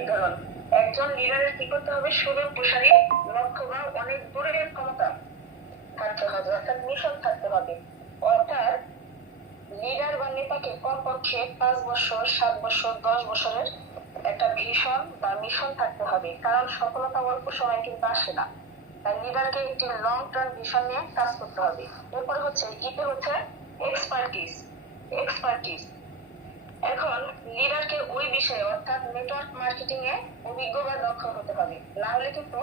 নির্ধারণ। একজন লিডারের কি করতে হবে? সুদূর প্রসারী লক্ষ্য বা অনেক দূরের ক্ষমতা থাকতে হবে, অর্থাৎ মিশন থাকতে হবে। অর্থাৎ লিডার বা নেতাকে কমপক্ষে 5 বছর, 7 বছর, 10 বছরের একটা ভিশন বা মিশন থাকতে হবে, কারণ সফলতা অল্প সময় কিন্তু আসে না। তাই লিডারকে একটি লং টার্ম ভিশন নিয়ে কাজ করতে হবে। এরপরে হচ্ছে ইতে হচ্ছে এক্সপার্টিস। এক্সপার্টিস এখন লিডারকে ওই বিষয়ে অর্থাৎ নেটওয়ার্ক মার্কেটিং এ অভিজ্ঞ বা দক্ষ হতে হবে, না হলে কিন্তু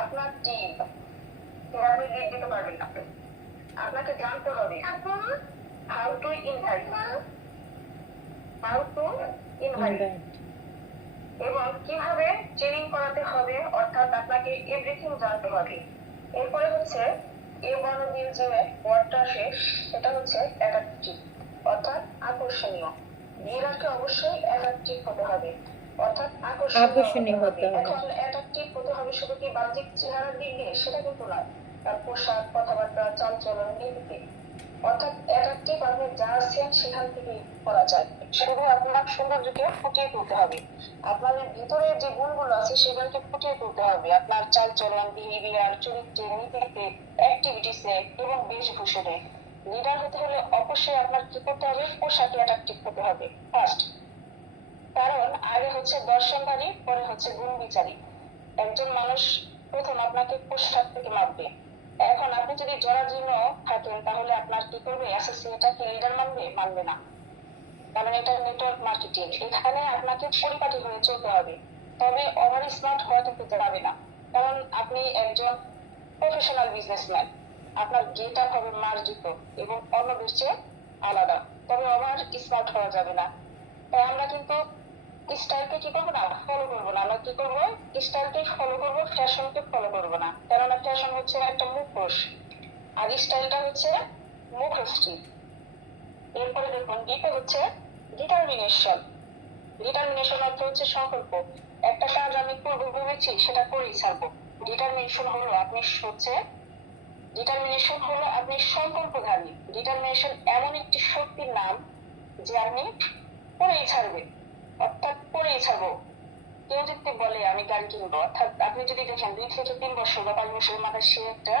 আপনার টিম আপনি লিড দিতে পারবেন না। আপনাকে জানতে হবে how to invite, how to invite এবং কিভাবে ট্রেনিং করাতে হবে, অর্থাৎ আপনাকে এভরিথিং জানতে হবে। এরপরে হচ্ছে এ বর্ণবিল যে ওয়ার্ডটা আসে সেটা হচ্ছে অ্যাট্রাকটিভ, অর্থাৎ আকর্ষণীয়। লিডারকে অবশ্যই অ্যাট্রাকটিভ হতে হবে, অর্থাৎ আকর্ষণীয় হতে হবে। এখন অ্যাট্রাকটিভ হতে হবে শুধু কি বাহ্যিক চেহারার দিক দিয়ে, সেটা কিন্তু না, তার পোশাক, কথাবার্তা, চালচলন, নীতি, অর্থাৎ অ্যাট্রাকটিভ আপনি যা আছেন সেখান থেকে করা যায়। শুধু আপনার সৌন্দর্যকে ফুটিয়ে তুলতে হবে, আপনার ভিতরে যে গুণগুলো আছে সেগুলোকে ফুটিয়ে তুলতে হবে, আপনার চালচলন, বিহেভিয়ার, চরিত্রে, নীতিতে, অ্যাক্টিভিটিসে এবং বেশভূষণে। লিডার হতে হলে অবশ্যই আপনার কি করতে হবে? পোশাকে অ্যাট্রাকটিভ হতে হবে ফার্স্ট, কারণ আগে হচ্ছে দর্শনধারী, পরে হচ্ছে গুণ বিচারী। একজন মানুষ প্রথম আপনাকে পোশাক থেকে মাপবে। এখন আপনি যদি জরাজীর্ণ থাকেন তাহলে আপনার কি করবে? অ্যাসোসিয়েটকে লিডার মানবে? মানবে না, কারণ এটা নেটওয়ার্ক মার্কেটিং, এখানে আপনাকে পরিপাটি হয়ে চলতে হবে। তবে ওভার স্মার্ট হওয়া কিন্তু যাবে না, কারণ আপনি একজন প্রফেশনাল বিজনেসম্যান, আপনার গেট আপ হবে মার্জিত এবং অন্যদের চেয়ে আলাদা, তবে ওভার স্মার্ট হওয়া যাবে না। তাই আমরা কিন্তু স্টাইলকে কি করবো না? ফলো করবো না। আমরা কি করবো? স্টাইলকে ফলো করবো, ফ্যাশনকে ফলো করবো না, কেননা ফ্যাশন হচ্ছে একটা মুখোশ আর স্টাইলটা হচ্ছে মুখশ্রী। এরপরে দেখুন ডিতে হচ্ছে ডিটারমিনেশন। ডিটারমিনেশন অর্থ হচ্ছে সংকল্প। একটা কাজ আমি করবো ভেবেছি, সেটা করেই ছাড়বো। ডিটারমিনেশন হলো আপনি হচ্ছে ডিটারমিনেশন হলো আপনি সংকল্পধারী। ডিটারমিনেশন এমন একটি শক্তির নাম যে আপনি করেই ছাড়বেন, অর্থাৎ করেই ছাড়বো। কেউ যদি বলে আমি গাড়ি কিনবো, অর্থাৎ আপনি যদি দেখেন 2 থেকে 3 বছর বা 5 বছরের মাথায় সে একটা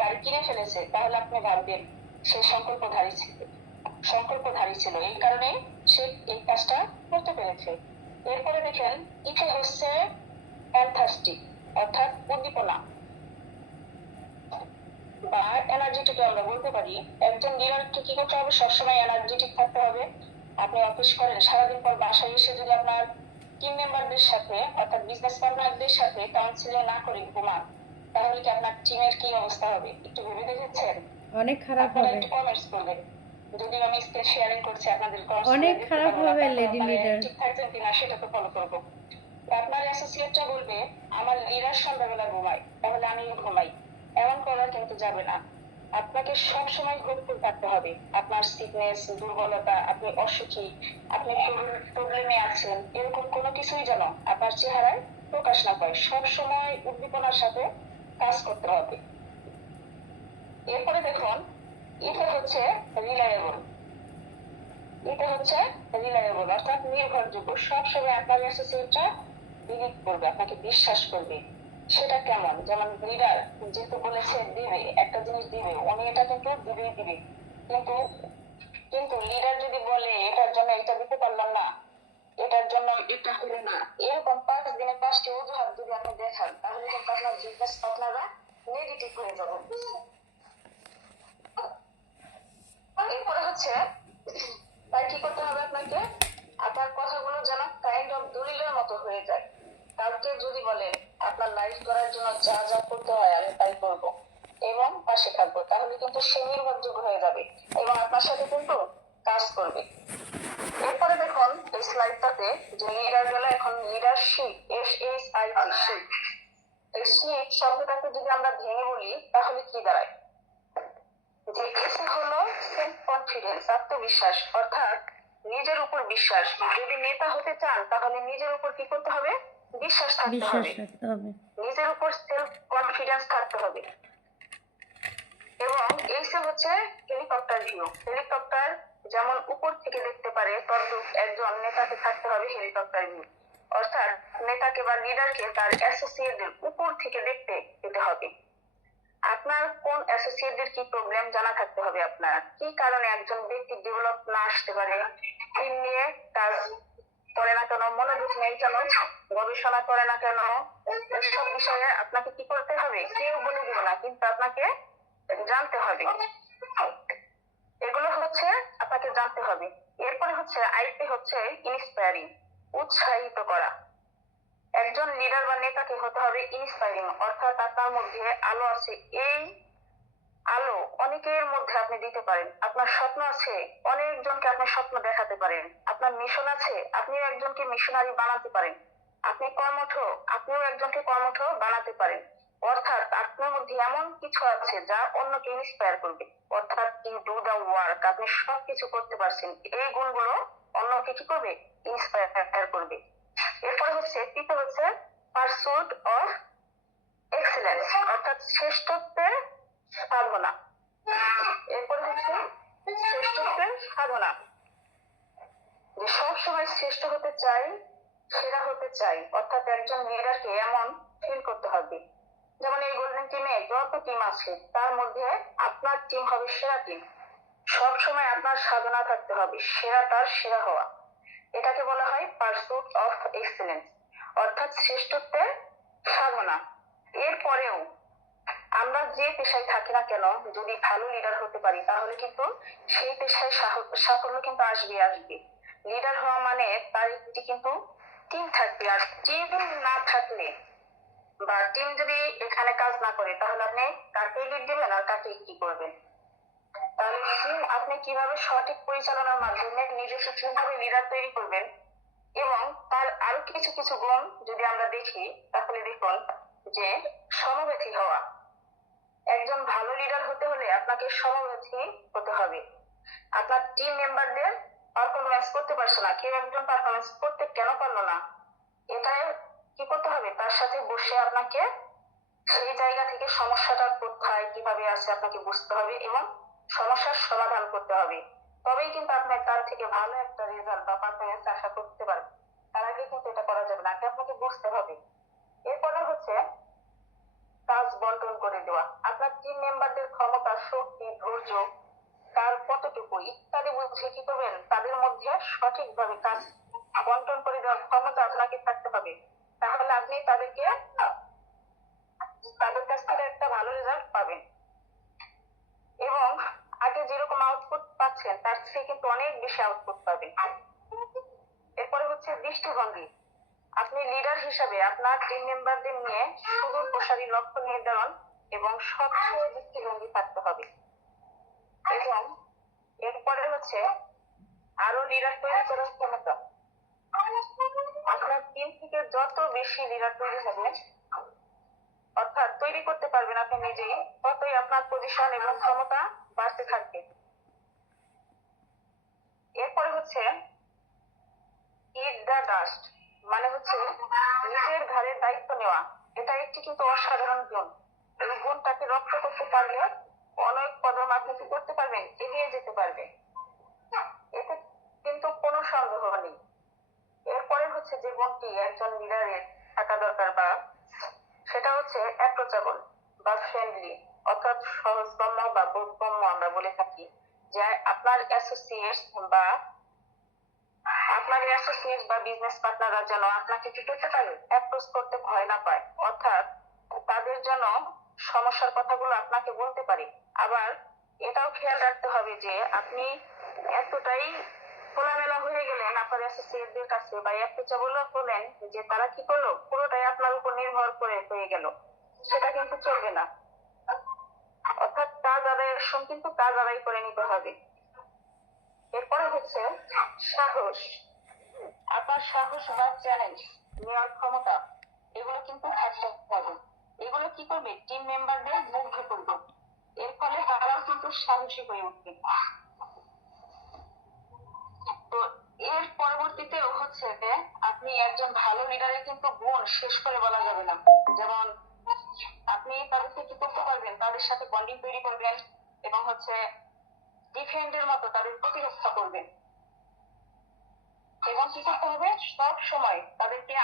গাড়ি কিনে ফেলেছে, তাহলে আপনি ভাববেন সে সংকল্পধারী ছিল, এই কারণে সে এই কাজটা করতে পেরেছে। এরপরে দেখেন ইথে হচ্ছে ফ্যান্টাস্টিক, অর্থাৎ উদ্দীপনা বা এনার্জেটিক আমরা বলতে পারি। একজন লিডারকে কি করতে হবে? সবসময় এনার্জেটিক থাকতে হবে। আপনি অফিস করেন, সারাদিন পর বাসায় এসে যদি আপনার টিম মেম্বারদের সাথে অর্থাৎ বিজনেস পার্টনারদের সাথে কাউন্সিলিং না করে ঘুমান, তাহলে কি আপনার টিমের কি অবস্থা হবে? একটু ভেবে দেখেছেন? অনেক খারাপ হবে। একটু কমেন্টস করবেন। যদিও আমি স্ক্রিন শেয়ারিং করছি, আপনাদের অনেক খারাপ হবে লেডি লিডার। ঠিক থাকছেন কিনা সেটা তো ফলো করবো। আপনার অ্যাসোসিয়েটটা বলবে আমার লিডার সন্ধ্যাবেলা ঘুমায়, তাহলে আমি ঘুমাই, এমন করা কিন্তু যাবে না। আপনাকে সবসময় হোপফুল থাকতে হবে। আপনার সিকনেস, দুর্বলতা, আপনি অসুখী, আপনি প্রবলেমে আছেন, এরকম কোনো কিছুই যেন আপনার চেহারায় প্রকাশ না পায়। সবসময় উদ্দীপনার সাথে কাজ করতে হবে। এরপরে দেখুন এটা হচ্ছে রিলায়েবল। এটা হচ্ছে রিলায়েবল অর্থাৎ নির্ভরযোগ্য। সবসময় আপনার অ্যাসোসিয়েটরা বিলিভ করবে, আপনাকে বিশ্বাস করবে। সেটা কেমন? যেমন লিডার যেহেতু বলেছে দিবে, একটা জিনিস দিবে, উনি এটা কিন্তু দিবেই দিবে। কিন্তু কিন্তু লিডার যদি বলে এটার জন্য এটা দিতে পারলাম না, এটার জন্য এটা হলো না, এরকম 5 দিনে 5টি অজুহাত যদি আপনি দেখান, তাহলে কিন্তু আপনার বিজনেস পার্টনাররা নেগেটিভ হয়ে যাবে। এরপরে হচ্ছে তাই কি করতে হবে? আপনাকে আপনার কথাগুলো যেন কাইন্ড অফ দলিলের মতো হয়ে যায়। কাউকে যদি বলেন আপনার লাইফ করার জন্য যা যা করতে হয় আমি তাই করবো এবং পাশে থাকবো, তাহলে কিন্তু সে নির্ভরযোগ্য হয়ে যাবে এবং আপনার সাথে কিন্তু কাজ করবে। এরপরে দেখুন এই স্লাইডটাতে যে লিডার গুলো, এখন লিডারশিপ, SHIP, এই শিপ শব্দটাকে যদি আমরা ভেঙে বলি তাহলে কি দাঁড়ায়? যে এসে হলো সেলফ কনফিডেন্স, আত্মবিশ্বাস, অর্থাৎ নিজের উপর বিশ্বাস। যদি নেতা হতে চান তাহলে নিজের উপর কি করতে হবে? বিশ্বাস থাকতে হবে, নিজের উপর সেলফ কনফিডেন্স থাকতে হবে। এবং এইসে হচ্ছে হেলিকপ্টার ভিউ। হেলিকপ্টার যেমন উপর থেকে দেখতে পারে, তদ্রূপ একজন নেতাকে থাকতে হবে হেলিকপ্টার ভিউ, অর্থাৎ লিডারকে তার অ্যাসোসিয়েটদের উপর থেকে দেখতে পেতে হবে। আপনার কোন অ্যাসোসিয়েটদের কি প্রবলেম জানা থাকতে হবে, আপনার কি কারণে একজন ব্যক্তি ডেভেলপ না আসতে পারে, টিম নিয়ে কাজ করে না কেন, মনোযোগ নেই কেন, গবেষণা করে না কেন, এসব বিষয়ে আপনাকে কি করতে হবে? কেউ বলে দিবে না, কিন্তু আপনাকে জানতে হবে। এগুলো হচ্ছে আপনাকে জানতে হবে। এরপরে হচ্ছে আইপি হচ্ছে ইন্সপায়ারিং, উৎসাহিত করা। একজন লিডার বা নেতাকে হতে হবে ইন্সপায়ারিং, অর্থাৎ আপনার মধ্যে আলো আছে, এই আলো অনেকের মধ্যে আপনি দিতে পারেন। আপনার স্বপ্ন আছে, অনেকজনকে আপনি স্বপ্ন দেখাতে পারেন। আপনার মিশন আছে, আপনিও একজনকে মিশনারি বানাতে পারেন। আপনি কর্মঠ, আপনিও একজনকে কর্মঠ বানাতে পারেন। অর্থাৎ আপনার মধ্যে এমন কিছু আছে যা অন্যকে ইন্সপায়ার করবে, অর্থাৎ ইউ ডু দা ওয়ার্ক, আপনি সবকিছু করতে পারছেন। এই গুণগুলো অন্যকে কি করবে? ইন্সপায়ার করবে। এরপর হচ্ছে তৃতীয় হচ্ছে পারসুট অফ এক্সিলেন্স, অর্থাৎ শ্রেষ্ঠত্বের সাধনা। এরপর হচ্ছে শ্রেষ্ঠত্বের সাধনা, যে সবসময় শ্রেষ্ঠ হতে চাই, সেরা হতে চাই, অর্থাৎ একজন লিডারকে এমন ফিল করতে হবে যেমন এই গোল্ডেন টিমে যত টিম আছে তার মধ্যে আপনার টিম হবে সেরা টিম। সবসময় আপনার সাধনা থাকতে হবে সেরাটার সেরা হওয়া। এটাকে বলা হয় পারসুট অফ এক্সিলেন্স, অর্থাৎ শ্রেষ্ঠত্বের সাধনা। এরপরেও আমরা যে পেশায় থাকি না কেন, যদি ভালো লিডার হতে পারি তাহলে কিন্তু সেই পেশায় সাফল্য কিন্তু আসবে। লিডার হওয়া মানে তার একটি কিন্তু টিম থাকবে, আর টিম না থাকলে বা টিম যদি এখানে কাজ না করে তাহলে আপনি কাকে লিড দিবেন আর কাকে কি করবেন? তাহলে টিম আপনি কিভাবে সঠিক পরিচালনার মাধ্যমে নিজস্ব কিভাবে লিডার তৈরি করবেন, এবং তার আরো কিছু কিছু গুণ যদি আমরা দেখি তাহলে দেখুন যে সমব্যথী হওয়া। একজন ভালো লিডার হতে হলে আপনাকে সমব্যথী হতে হবে। আপনার টিম মেম্বারদের পারফরমেন্স করতে পারছে না, কেউ একজন পারফরমেন্স করতে কেন পারলো না, এটাই কি করতে হবে? তার সাথে বসে আপনাকে সেই জায়গা থেকে সমস্যাটা কোথায় কিভাবে আছে আপনাকে বুঝতে হবে এবং সমস্যার সমাধান করতে হবে। তবেই কিন্তু আপনার তার থেকে ভালো একটা রেজাল্ট বা পারফরমেন্স আশা করতে পারবেন। তার আগে কিন্তু এটা করা যাবে না, আগে আপনাকে বুঝতে হবে। এরপরে হচ্ছে কাজ বন্টন করে দেওয়া। আপনার টিম মেম্বারদের ক্ষমতা, শক্তি, ধৈর্য কার কতটুকু ইত্যাদি বুঝে কি করবেন? তাদের মধ্যে সঠিকভাবে কাজ বন্টন করে দেওয়ার ক্ষমতা আপনাকে থাকতে হবে। তাহলে আপনি তাদের কাছ থেকে একটা ভালো রেজাল্ট পাবেন, এবং আগে যেরকম আউটপুট পাচ্ছেন তার চেয়ে কিন্তু অনেক বেশি আউটপুট পাবেন। এরপরে হচ্ছে দৃষ্টিভঙ্গি। আপনি লিডার হিসাবে আপনার টিম মেম্বারদের নিয়ে সুদূর প্রসারী লক্ষ্য নির্ধারণ এবং স্বচ্ছ দৃষ্টিভঙ্গি থাকতে হবে। এবং এরপরে হচ্ছে আরো লিডার তৈরি করার ক্ষমতা। আপনার টিম থেকে যত বেশি লিডার তৈরি হবে, অর্থাৎ তৈরি করতে পারবেন আপনি নিজেই, ততই আপনার পজিশন এবং ক্ষমতা বাড়তে থাকবে। এরপরে হচ্ছে ইট দ্য ডাস্ট, মানে হচ্ছে নিজের ঘাড়ের দায়িত্ব নেওয়া। এটা একটি কিন্তু অসাধারণ গুণ। এই গুণটাকে রপ্ত করতে পারলে অনেক কদম আপনি কি করতে পারবেন? এগিয়ে যেতে পারবে, এতে কিন্তু কোনো সন্দেহ নেই। এরপরে হচ্ছে যে গুণটি একজন লিডারের থাকা দরকার, বা সেটা হচ্ছে অ্যাপ্রোচেবল বা ফ্রেন্ডলি, অর্থাৎ সহজগম্য বা বোধগম্য আমরা বলে থাকি। যে আপনার অ্যাসোসিয়েটস বা বিজনেস পার্টনাররা যেন আপনাকে কি করতে পারে? অ্যাপ্রোচ করতে ভয় না পায়, অর্থাৎ তাদের যেন সমস্যার কথাগুলো আপনাকে বলতে পারে। আবার এটাও খেয়াল রাখতে হবে যে আপনি এতটাই খোলামেলা হয়ে গেলেন আপনার অ্যাসোসিয়েটদের কাছে, বা অ্যাপ্রোচেবল হলেন যে তারা কি করলো, পুরোটাই আপনার উপর নির্ভর করে হয়ে গেল, সেটা কিন্তু চলবে না। অর্থাৎ কাজ আদায়ের সময় কিন্তু কাজ আদায় করে নিতে হবে। এরপরে হচ্ছে সাহস। আপনার সাহস বা চ্যালেঞ্জ নেওয়ার ক্ষমতা, এগুলো কিন্তু থাকতে হবে। এগুলো কি করবে? টিম মেম্বারদের মুগ্ধ করবে, এর ফলে তারাও কিন্তু সাহসী হয়ে উঠবে। তো এর পরবর্তীতে হচ্ছে যে আপনি একজন ভালো লিডারের কিন্তু গুণ শেষ করে বলা যাবে না। যেমন আপনি তাদেরকে কি করতে পারবেন? তাদের সাথে বন্ডিং তৈরি করবেন, এবং হচ্ছে ডিফেন্ডের মতো তাদের প্রতিরক্ষা করবেন, এবং কি করতে হবে? সব সময় তাদেরকে